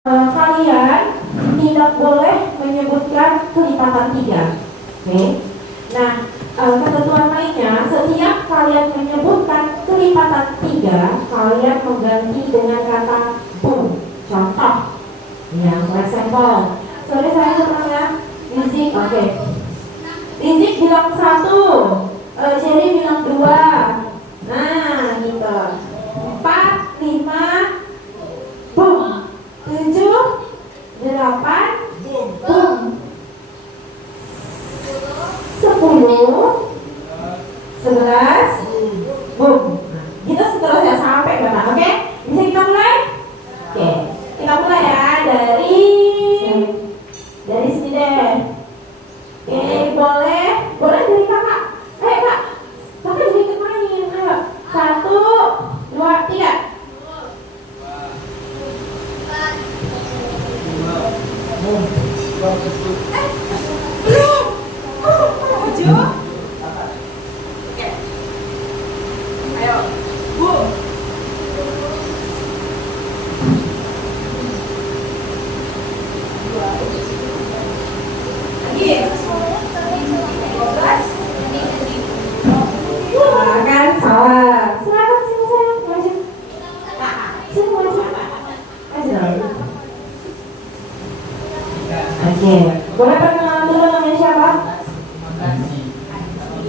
Kalian tidak boleh menyebutkan kelipatan 3. Oke. Nah, ketentuan lainnya, setiap kalian menyebutkan kelipatan 3, kalian mengganti dengan kata boom. Contoh, ya, for example, sorry saya namanya Rizik, oke. Rizik bilang 1, Jerry bilang 2. Nah, gitu. 4, 5, boom. 7, 8, boom. 10, 11, boom. Gitu seterusnya sampai berapa? Oke? Bisa kita mulai? Oke. Kita mulai ya dari sini deh. Oke, boleh dari kakak. Ayo kak, kakak juga ikut main. Ayo, 1, 2, 3. Belum. 7. Oke. Ayo. Bu. Lagi. 12. Wah, kan salah. Silakan sini saya. Maju. Sini maju. Maju. Oke, boleh perkenalan dulu namanya siapa?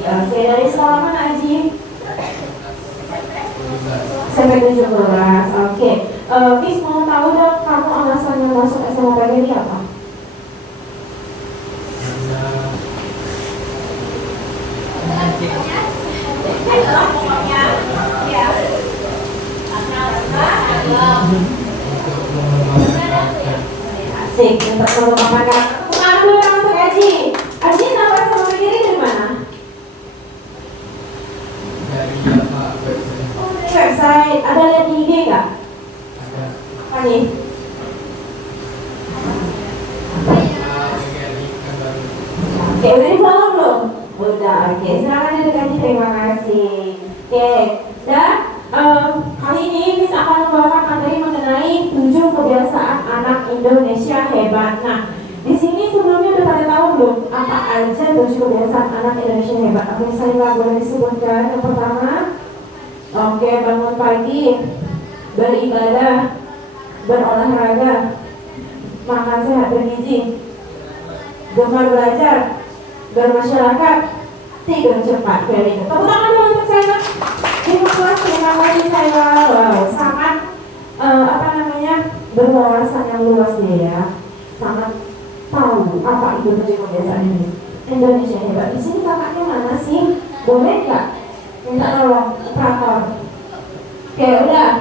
Oke, dari sekolah mana Aji? Sampai 17. Oke, Miss mau tahu dong kamu alasannya masuk SMA PGRI apa? Pokoknya, ya. Asik, untuk mengembangkan. Kenalan dulu langsung Aji. Aji nama sama PGRI dari mana? Dari website. Ada lihat di IG nggak? Ada. Apa nih? Oke, udah di follow belum? Udah. Oke, silakan duduk Aji. Terima kasih. Oke, dan kali ini Miss akan membawakan materi mengenai 7 kebiasaan anak Indonesia hebat. Nah, di sini sebelumnya udah pada tahu belum apa aja 7 kebiasaan anak Indonesia hebat? Apa yang saya boleh disebutkan? Yang pertama, oke, bangun pagi, beribadah, berolahraga, makan sehat bergizi, gemar belajar, bermasyarakat, tidur cepat. Very good. Tepuk tangan dulu untuk saya. Terima kasih saya. Wow, sangat berwawasan yang luas dia ya. Sangat tahu apa itu 7 kebiasaan ini. Indonesia hebat. Di sini kakaknya mana sih? Boleh nggak minta tolong operator? Oke, udah.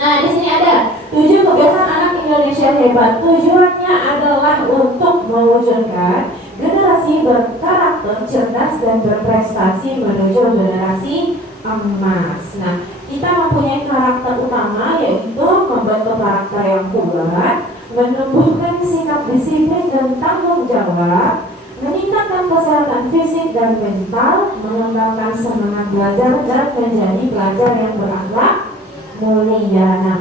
Nah, di sini ada 7 kebiasaan anak Indonesia hebat. Tujuannya adalah untuk mewujudkan generasi berkarakter cerdas dan berprestasi menuju generasi emas. Nah, kita mempunyai karakter utama yaitu membentuk karakter yang kuat, menumbuhkan sikap disiplin dan tanggung jawab, meningkatkan kesehatan fisik dan mental, mengembangkan semangat belajar dan menjadi pelajar yang berakhlak mulia. Nah,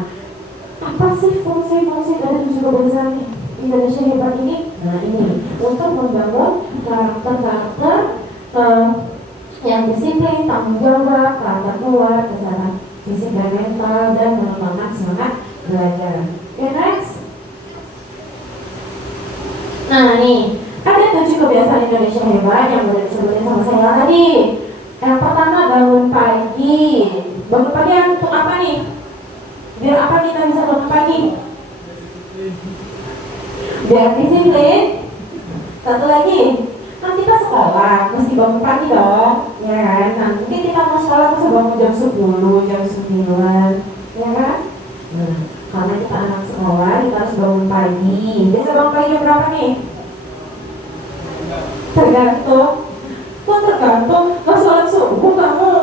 apa sih fungsi-fungsi dari 7 kebiasaan Indonesia hebat ini? Nah, ini untuk membangun karakter-karakter yang disiplin, tanggung jawab, karakter kuat, kesehatan fisik dan mental, dan mengembangkan semangat belajar. Oke, next. Nah, nih ada 7 kebiasaan Indonesia hebat yang boleh disebutin sama saya tadi. Yang pertama, bangun pagi. Bangun pagi untuk apa nih? Biar apa kita bisa bangun pagi? Biar disiplin. Satu lagi, kan kita sekolah mesti bangun pagi dong, ya kan? Nah, mungkin kita mau sekolah mesti bangun jam 10, jam 9, ya kan? Nah, karena kita anak sekolah, kita harus bangun pagi. Biasa bangun pagi jam berapa nih? Tergantung. Kok tergantung? Gak sholat subuh kamu?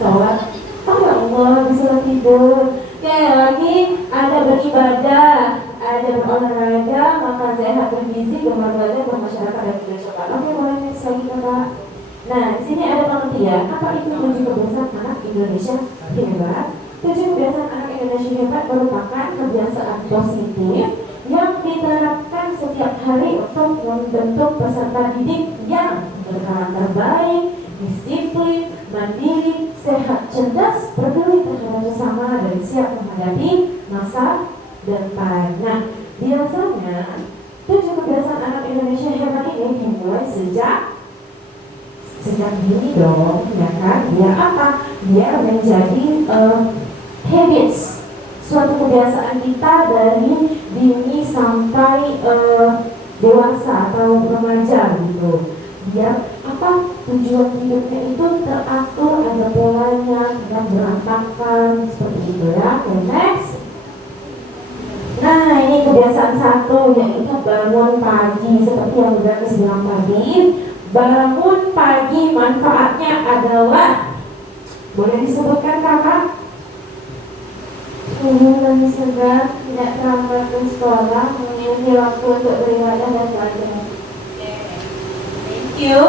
Sholat? Oh ya Allah, bisa tidur. Oke, lagi ada beribadah, ada berolahraga, makan sehat bergizi, gemar belajar, bermasyarakat dan tidur cepat. Oke, boleh next lagi kakak. Nah, di sini ada pengertian. Apa itu 7 kebiasaan anak Indonesia hebat? 7 kebiasaan anak Indonesia Hebat merupakan kebiasaan positif yang diterapkan setiap hari untuk membentuk peserta didik yang berkarakter baik, disiplin, mandiri, sehat, cerdas, peduli terhadap sesama, dan siap menghadapi masa depan. Nah, biasanya tujuh kebiasaan anak Indonesia Hebat ini dimulai sejak dini dong, ya kan? Biar apa? Biar menjadi habits, suatu kebiasaan kita dari dini sampai dewasa atau remaja gitu. Biar apa? Tujuan hidupnya itu teratur, ada polanya, tidak berantakan seperti itu ya. Okay, next. Nah, ini kebiasaan satu, yaitu bangun pagi. Seperti yang udah bilang tadi, bangun pagi manfaatnya adalah, boleh disebutkan kakak? Lebih segar, tidak terlambat ke sekolah, memiliki waktu untuk beribadah dan belajar. Thank you.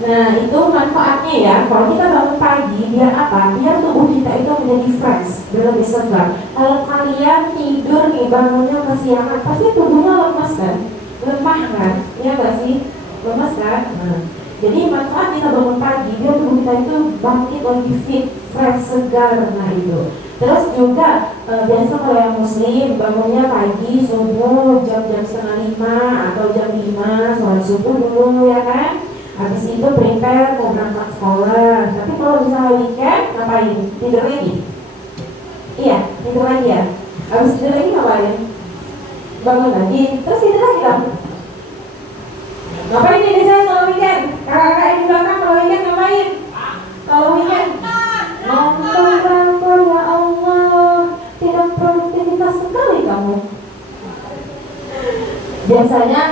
Nah, itu manfaatnya ya. Kalau kita bangun pagi, biar apa? Biar tubuh kita itu menjadi fresh, lebih segar. Kalau kalian tidur nih, bangunnya kesiangan, pasti tubuhnya lemas kan? Lemah kan? Iya nggak sih? Lemas kan? Nah, jadi manfaat kita bangun pagi, biar tubuh kita itu bangkit lebih fit, fresh, segar. Nah itu. Terus juga biasa kalau yang muslim bangunnya pagi, subuh, jam-jam setengah 5 atau jam 5, sholat subuh dulu ya kan. Habis itu prepare mau berangkat sekolah. Tapi kalau misalnya weekend ngapain? Tidur lagi? Iya, tidur lagi ya. Habis tidur lagi ngapain? Bangun lagi, terus tidur lagi dong. Ngapain ini saya kalau weekend? Kakak-kakak yang di belakang kalau weekend ngapain? Kalau weekend nonton drakor, ya Allah. Tidak produktivitas sekali kamu. Biasanya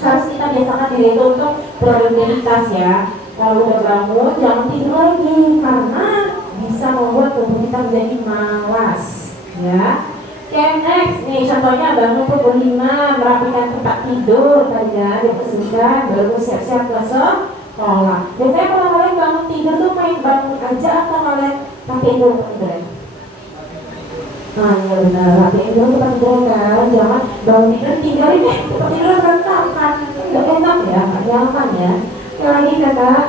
harus kita biasakan diri itu untuk produktivitas ya. Kalau udah bangun jangan tidur lagi, karena bisa membuat tubuh kita menjadi malas ya. Okay, next nih contohnya bangun pukul 5, merapikan tempat tidur tadi ya, dibersihkan, baru siap-siap ke sekolah. Biasanya kalau kalian bangun tidur tuh main bangun aja atau kalian pakai tidur tidur? Nah ya benar, pakai tidur tempat tidur kan, jangan bangun tidur tinggalin tempat tidur berantakan, nggak enak ya, nggak nyaman ya. Yang lagi kakak.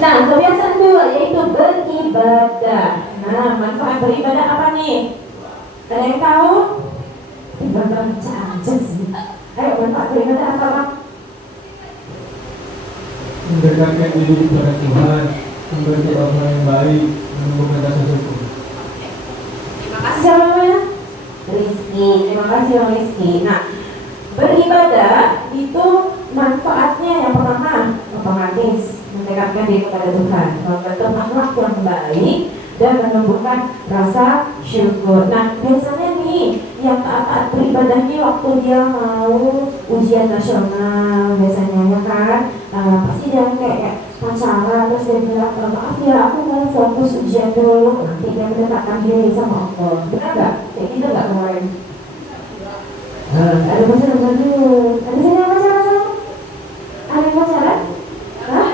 Nah, kebiasaan kedua yaitu beribadah. Nah, manfaat beribadah apa nih? Ada yang tahu? Tinggal baca aja sih. Ayo, manfaat beribadah apa, Pak? Mendekatkan diri kepada Tuhan, memberi orang yang baik, menemukan rasa syukur. Terima kasih siapa namanya? Rizky. Terima kasih Bang Rizky. Nah, beribadah itu manfaatnya yang pertama otomatis mendekatkan diri kepada Tuhan, membentuk akhlak yang baik dan menumbuhkan rasa syukur. Nah, biasanya nih yang taat beribadahnya waktu dia mau ujian nasional biasanya ya kan, pasti dia kayak pacaran terus dia bilang maaf ya aku mau fokus ujian dulu, nanti dia mendekatkan diri sama Allah. Benar nggak? Kayak gitu nggak kemarin? Ada pacaran dulu. Ada sini yang pacaran sama? Ada yang pacaran? Hah?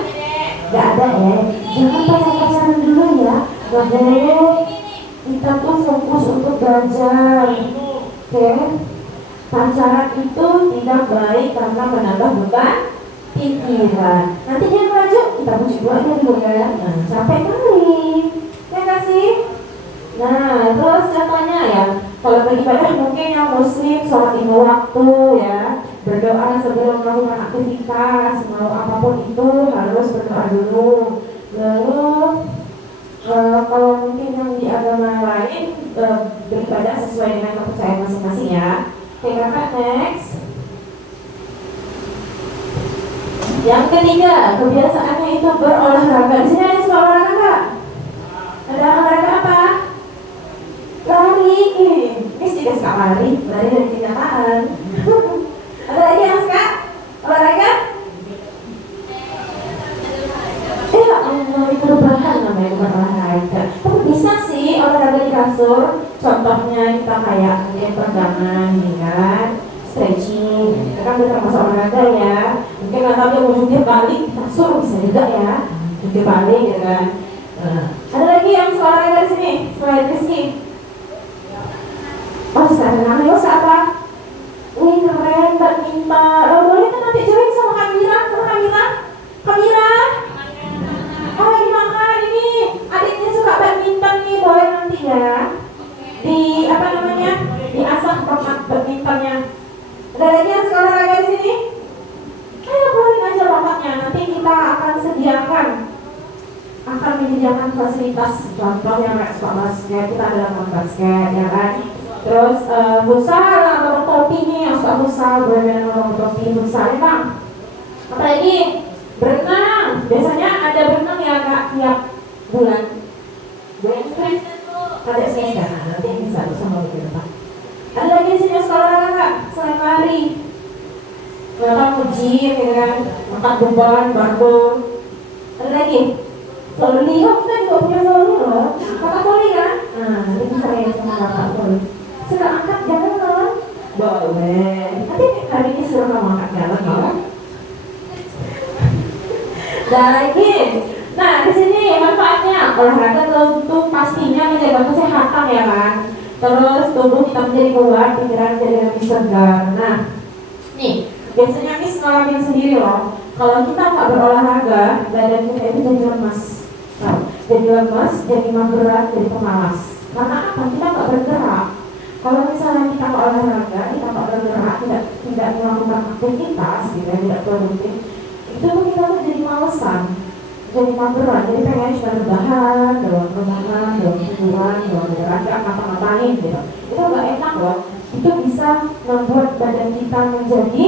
Gak ada ya. Jangan pacaran dulu ya. Gak boleh. Kita tuh fokus untuk belajar. Oke? Pacaran itu tidak baik karena menambah beban pikiran. Nanti dia maju, kita bujuk aja dulu ya. Nah, capek kali. Ya gak sih? Nah, terus contohnya ya, kalau beribadah mungkin yang muslim sholat 5 waktu ya, berdoa sebelum melakukan aktivitas, mau apapun itu harus berdoa dulu. Lalu kalau mungkin yang di agama lain beribadah sesuai dengan kepercayaan masing-masing ya. Oke kakak, next. Yang ketiga, kebiasaannya itu berolahraga. Di sini ada semua olahraga nggak? Ada olahraga apa? Lari. Ini juga suka lari dari kenyataan. Ada lagi yang suka olahraga? Ya Allah, itu rebahan namanya, bukan olahraga. Tapi bisa sih olahraga di kasur. Contohnya kita kayak mungkin peregangan, ya kan, stretching. Itu kan udah termasuk olahraga ya. Mungkin nggak tahu dia mau jungkir balik di kasur bisa juga ya, jungkir balik gitu kan. Ada lagi yang sekolah dari sini selain Rizky? Oh, sekarang namanya siapa? Wih, keren, badminton. Oh, boleh kan nanti join sama Kamira, Kamira. Oh, lagi makan ini. Adiknya suka badminton nih, boleh nanti ya. Di apa namanya? Diasah bakat badmintonnya. Ada lagi yang sekolah olahraga di sini? Ayo boleh aja bakatnya. Nanti kita akan menyediakan fasilitas, contohnya kayak sepak basket, kita ada lapangan basket, ya kan? Terus futsal atau topi nih, yang suka futsal, boleh main sama topi futsal ya bang. Apalagi berenang, biasanya ada berenang ya kak tiap bulan. Ada semester, nanti bisa sama minggu depan. Ada lagi di sini sekolah olahraga selain lari. Mereka gym, ya kan, angkat beban, barbel. Ada lagi? Voli, oh kita juga punya voli loh. Kakak voli kan? Nah, ini bisa ya sama kakak voli. Suka angkat jalan? Boleh. Nanti hari ini suruh kamu angkat jalan ya. Dan lagi, nah di sini manfaatnya olahraga tentu pastinya menjaga kesehatan ya kan. Terus tubuh kita menjadi kuat, pikiran jadi lebih segar. Nah, nih biasanya Miss ngalamin sendiri loh. Kalau kita nggak berolahraga, badan kita itu jadi lemas. Nah, jadi lemas, jadi mageran, jadi pemalas. Karena apa? Kita nggak bergerak. Kalau misalnya kita nggak olahraga, kita nggak bergerak, tidak melakukan aktivitas, gitu ya, tidak produktif, itu tuh kita tuh jadi malesan, jadi mageran, jadi pengen cuma rebahan, doang rebahan, doang tiduran, doang gerak, nggak ngapa-ngapain gitu. Itu nggak enak loh. Itu bisa membuat badan kita menjadi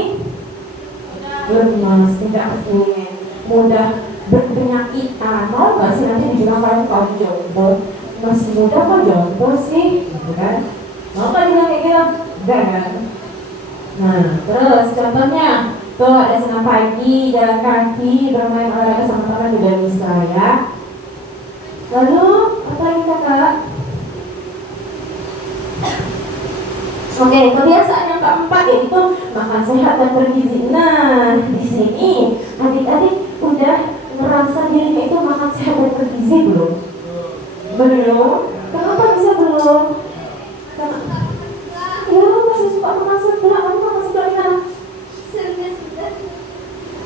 lemas, tidak fit, mudah berpenyakit. Mau nggak sih nanti dibilang kaum jomblo, masih muda kok jomblo sih, gitu kan? Mau nggak bilang kayak gitu? Enggak kan? Nah, terus contohnya tuh ada senam pagi, jalan kaki, bermain olahraga sama teman juga bisa ya. Lalu apa lagi kakak? Oke, kebiasaan yang keempat yaitu makan sehat dan bergizi. Nah, di sini adik-adik udah merasa dirinya itu makan sehat dan bergizi belum? Belum? Kenapa bisa belum? Karena ya masih suka makan sebelah. Kamu makan sebelah di mana?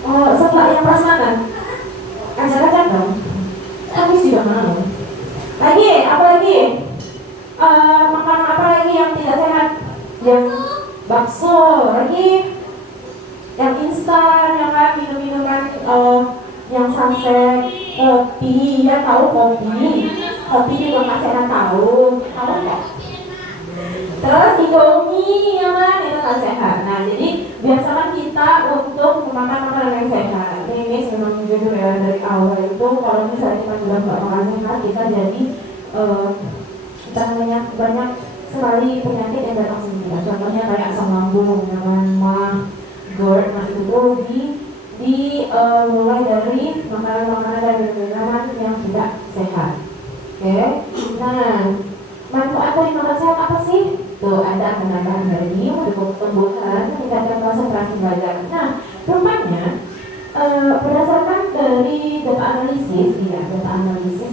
Oh, sebelah yang pas makan? Ajak-ajak dong. Aku juga mau. Lagi, apa lagi? Makanan apa lagi yang tidak sehat? Yang bakso, lagi yang instan, ya kan, minum-minuman yang sunset, kopi, ya tahu kopi juga nggak sehat tahu nggak? Terus Indomie, ya kan, itu nggak sehat. Nah, jadi biasakan kita untuk memakan makanan yang sehat. Ini memang jujur ya dari awal itu kalau misalnya kita sudah nggak makan sehat, kita jadi kita banyak sekali penyakit yang datang sendiri. Contohnya kayak asam lambung, mah, GERD. Nah itu mulai dari makanan-makanan dan minuman yang tidak sehat. Oke. Nah, manfaat dari makan sehat apa sih? Tuh ada penambahan energi, mendukung pertumbuhan, meningkatkan konsentrasi belajar. Nah, rupanya berdasarkan dari data analisis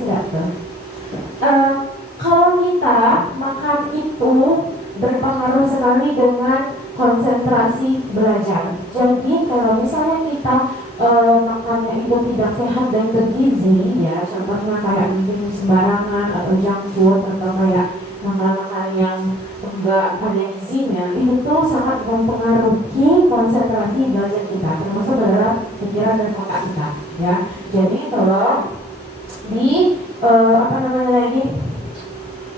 ya tuh. Kalau kita makan itu berpengaruh sekali dengan konsentrasi belajar. Jadi kalau misalnya kita makannya itu tidak sehat dan bergizi, ya contohnya kayak mungkin sembarangan atau junk food atau kayak makanan yang enggak ada gizinya, itu tuh sangat mempengaruhi konsentrasi belajar kita, termasuk dalam pikiran dan otak kita. Ya, jadi kalau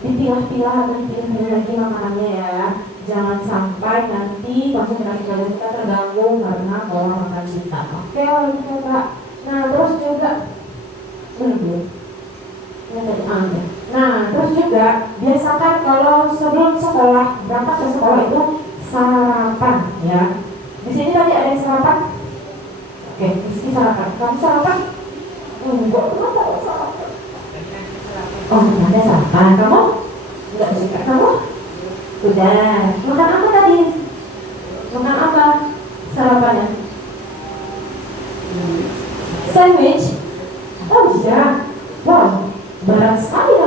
dipilah-pilah atau dipilih lagi makanannya ya. Jangan sampai nanti konsentrasi belajar kita terganggu karena pola makan kita. Oke, gitu Kak. Nah, terus juga Nah, terus juga biasakan kalau sebelum sekolah, berangkat ke sekolah itu sarapan ya. Di sini tadi ada yang sarapan. Oke, di sini sarapan. Kamu sarapan? Enggak, kenapa sarapan? Oh, ada sarapan. Kamu? Enggak suka. Kamu? Udah. Makan apa tadi? Makan apa sarapannya? Sandwich? Oh iya. Wow, berat sekali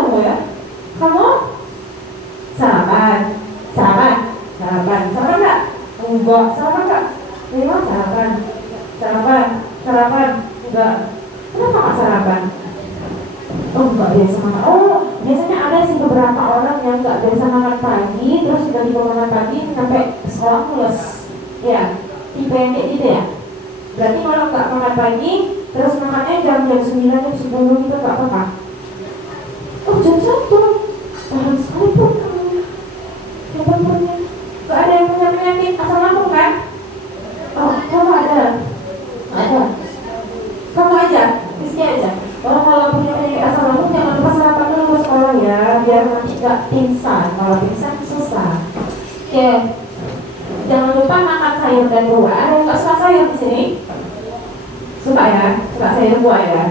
Bawa sarapan nggak? Memang sarapan. Sarapan. Enggak. Kenapa nggak sarapan? Oh, nggak biasa makan. Oh, biasanya ada sih beberapa orang yang nggak biasa makan pagi, terus tiba-tiba makan pagi sampai sekolah mulus. Ya, tipe yang kayak gitu ya. Berarti kalau nggak makan pagi, terus makannya jam 9, jam 10 gitu nggak apa-apa. Oh, jam 1. Paham sekali pun kamu. Hebat-hebatnya. Nggak ada yang punya penyakit asam lambung kan? Oh, kamu ada. Ada. Kamu aja, Rizky aja. Oh, kalau punya penyakit asam lambung jangan lupa sarapan dulu ke sekolah ya, biar nanti nggak pingsan. Kalau pingsan susah. Oke. Jangan lupa makan sayur dan buah. Ada yang nggak suka sayur di sini? Suka ya, suka sayur buah ya.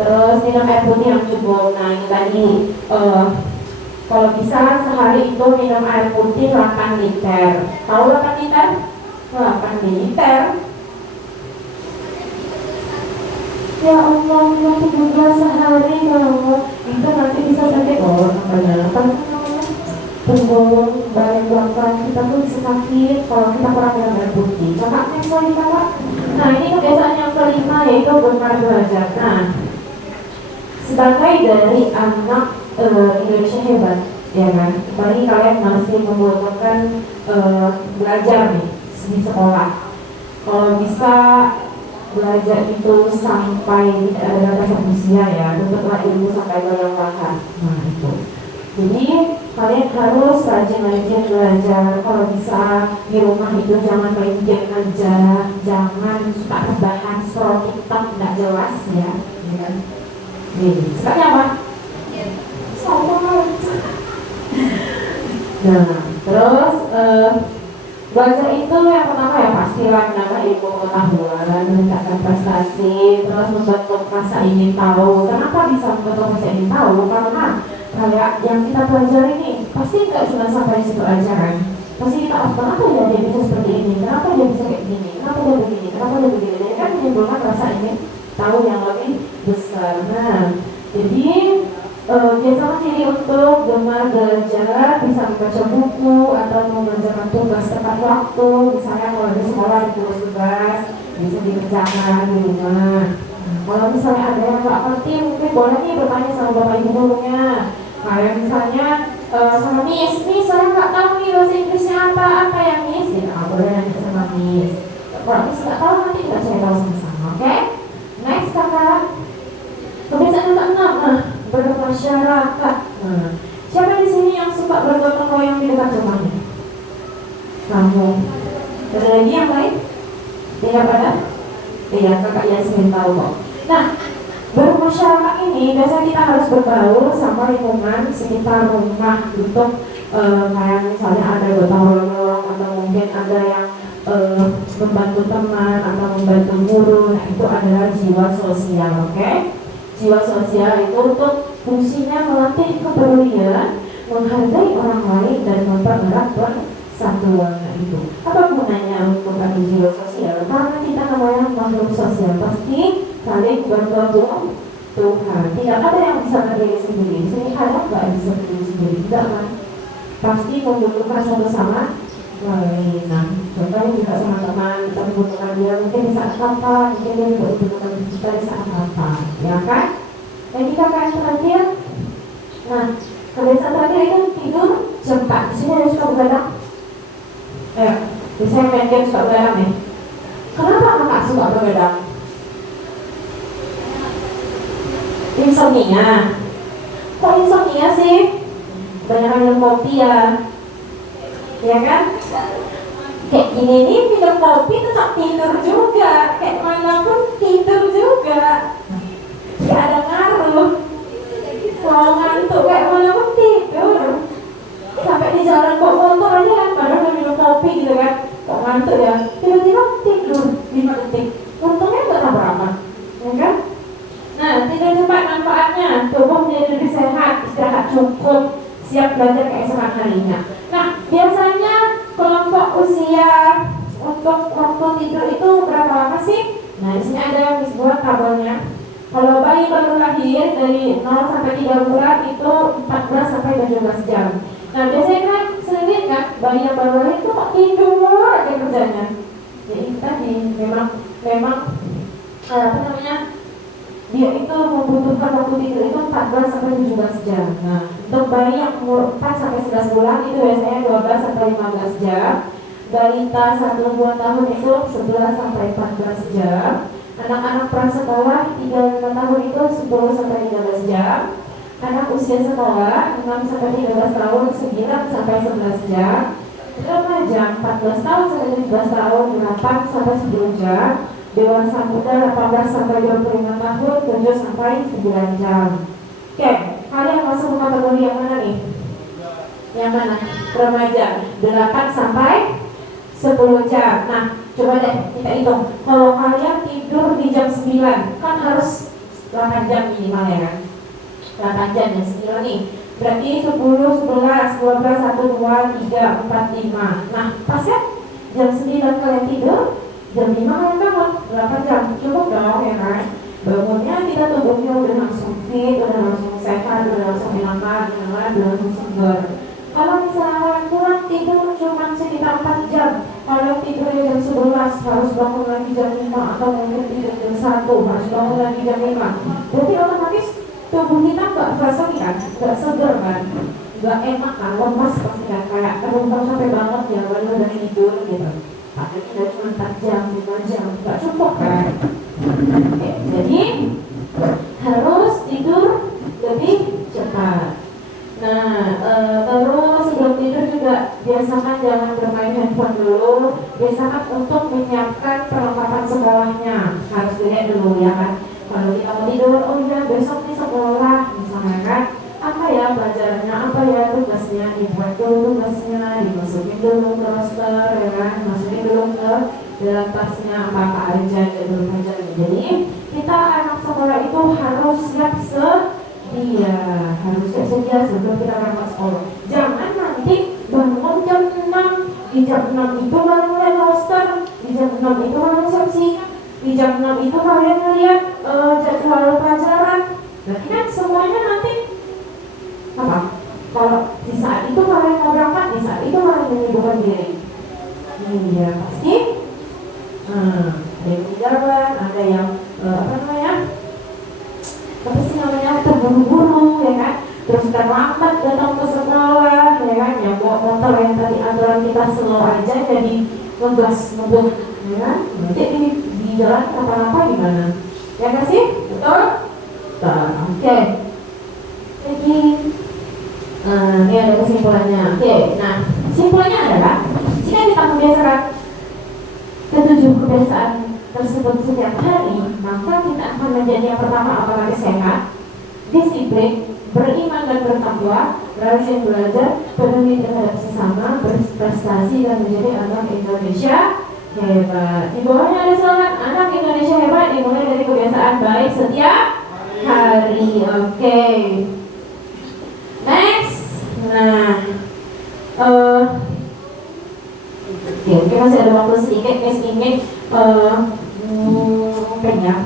Terus minum air putih yang cukup. Nah ini tadi kalau bisa sehari itu minum air putih 8 liter. Tahu 8 liter? 8 liter. Ya Allah, minum 3 gelas sehari kamu. Itu nanti bisa sakit namanya. Punggung, badan belakang kita tuh bisa sakit kalau kita kurang minum air putih. Kakak next lagi kakak. Nah ini kebiasaan yang kelima yaitu gemar belajar. Nah sebagai dari anak Indonesia hebat, ya kan? Apalagi kalian masih membutuhkan belajar nih di sekolah. Kalau bisa belajar itu sampai tidak ada batas usia ya, dapatlah ilmu sampai bayang lahar. Nah itu. Jadi kalian harus rajin-rajin belajar. Kalau bisa di rumah itu jangan main game aja, jangan suka rebahan scroll TikTok nggak jelas ya. Sukanya apa? Sama. Nah, terus belajar itu yang pertama ya pastilah menambah ilmu pengetahuan, meningkatkan prestasi, terus membentuk rasa ingin tahu. Kenapa bisa membentuk rasa ingin tahu? Karena kayak yang kita pelajari ini pasti nggak cuma sampai di situ aja kan. Pasti kita kenapa ya dia bisa seperti ini, kenapa dia bisa kayak gini, kenapa dia begini, kenapa dia begini. Jadi kan menimbulkan rasa ingin tahu yang lebih besar. Nah, jadi biasakan diri untuk gemar belajar, bisa membaca buku atau mengerjakan tugas tepat waktu. Misalnya kalau di sekolah tugas bisa dikerjakan di rumah. Kalau misalnya ada yang nggak ngerti, mungkin boleh nih bertanya sama bapak ibu gurunya. Kayak misalnya sama Miss, saya nggak tahu nih bahasa Inggrisnya apa ya Miss? Ya boleh nanya sama Miss. Kalau Miss nggak tahu nanti kita cari tahu sama-sama, oke? Next kakak. Kebiasaan yang keenam, bermasyarakat. Siapa di sini yang suka bergotong royong di dekat rumahnya? Kamu. Ada lagi yang lain? Tidak ada? Iya, kakak Yasmin tahu kok. Nah, bermasyarakat ini biasanya kita harus berbaur sama lingkungan sekitar rumah untuk kayak misalnya ada gotong royong atau mungkin ada yang membantu teman atau membantu guru. Nah itu adalah jiwa sosial, oke? Jiwa sosial itu untuk fungsinya melatih kepedulian, menghargai orang lain dan mempererat persatuan. Nah itu apa gunanya untuk ada jiwa sosial? Karena kita namanya makhluk sosial, pasti saling bergantung Tuhan. Tidak ada yang bisa berdiri sendiri. Sini ada nggak bisa berdiri sendiri? Tidak kan? Pasti membutuhkan satu sama lain. Nah, contohnya juga sama teman, kita membutuhkan dia mungkin di saat apa, mungkin dia membutuhkan kita di saat apa, ya kan? Dan jika kalian terakhir, nah kebiasaan terakhir itu tidur jam 4. Di sini ada suka begadang? Biasanya main game suka begadang nih. Kenapa kakak suka begadang? Insomnia. Kok insomnia sih? Banyak minum kopi ya. Ya kan? Kayak gini nih minum kopi tetap tidur juga, kayak mana pun tidur juga. Gak ada ngaruh. Kalau ngantuk kayak mana pun tidur. Sampai di jalan kok motor aja kan, padahal udah minum kopi gitu kan. Kok ngantuk ya, tiba-tiba tidur 5 detik. Untungnya gak berapa, ya kan? Nah, tidur cepat manfaatnya, tubuh menjadi lebih sehat, istirahat cukup, siap belajar keesokan harinya. Nah, biasanya kelompok usia untuk waktu tidur itu berapa lama sih? Nah, di sini ada buat tabelnya. Kalau bayi baru lahir dari 0 sampai 3 bulan itu 14 sampai 17 jam. Nah, biasanya kan sering kan bayi yang baru lahir itu kok tidur aja kerjanya. Jadi tadi memang apa namanya, dia itu membutuhkan waktu tidur itu 14 sampai 17 jam. Nah, untuk bayi yang umur 4 sampai 11 bulan itu biasanya 12 sampai 15 jam. Balita 1-2 tahun itu 11 sampai 14 jam. Anak-anak prasekolah 3-5 tahun itu 10 sampai 15 jam. Anak usia sekolah 6 sampai 13 tahun 9 sampai 11 jam. Remaja 14 tahun sampai 17 tahun 8 sampai 10 jam. Dewasa muda 18 sampai 25 tahun 7 sampai 9 jam. Oke, kalian masuk ke kategori yang mana nih? Yang mana? Remaja 8 sampai 10 jam. Nah, coba deh kita hitung. Kalau kalian tidur di jam 9 kan harus 8 jam minimal ya kan? 8 jam ya 9 nih. Berarti 10, 11, 12, 1, 2, 3, 4, 5. Nah, pas ya jam 9 kalian tidur, jam 5 kalian bangun, 8 jam, cukup dong ya kan? Bangunnya kita tubuhnya udah langsung fit, udah langsung sehat, udah langsung enakan, udah langsung segar. Kalau misalnya kalian kurang tidur cuma sekitar 4 jam, kalau tidur jam 11 harus bangun lagi jam 5 atau mungkin tidur jam 1 harus bangun lagi jam 5. Berarti otomatis tubuh kita nggak kerasa kan, nggak segar kan, nggak enak kan, lemas pasti kan, kayak terbang sampai banget ya kalau udah tidur gitu. Padahal kita cuma 4 jam, 5 jam, nggak cukup kan. Oke, jadi harus tidur lebih cepat. Nah, terus sebelum tidur juga biasakan jangan bermain handphone dulu. Biasakan untuk menyiapkan perlengkapan sekolahnya, harus dilihat dulu ya kan. Kalau kita mau tidur, oh iya besok nih sekolah misalnya kan, apa ya pelajarannya, apa ya tugasnya, dibuat dulu tugasnya, dimasukin dulu ke roster ya kan, masukin dulu ke dalam tasnya apa aja dulu aja. Jadi kita anak sekolah itu harus siap harus siap sedia sebelum kita berangkat sekolah. Jangan nanti bangun jam 6, di jam 6 itu baru mulai roster, di jam 6 itu baru siap-siap, di jam 6 itu kalian melihat jadwal pelajaran. Berarti kan semuanya nanti apa? Kalau di saat itu kalian mau berangkat, di saat itu kalian menyibukkan diri. Iya pasti. Ada yang di jalan, ada yang terburu-buru ya kan, terus terlambat datang ke sekolah ya kan, ya bawa motor yang tadi aturan kita slow aja jadi ngegas ngebut ya kan, nanti di jalan apa-apa gimana ya kan sih, betul? Oke. Jadi ini ada kesimpulannya. Oke, nah kesimpulannya adalah jika kita membiasakan ketujuh kebiasaan tersebut setiap hari, maka kita akan menjadi yang pertama apalagi sehat, disiplin, beriman dan bertakwa, rajin belajar, peduli terhadap sesama, berprestasi dan menjadi anak Indonesia hebat. Di bawahnya ada slogan anak Indonesia hebat dimulai dari kebiasaan baik setiap hari. Oke. Next. Nah, oke, masih ada waktu sedikit. Guys ingin ya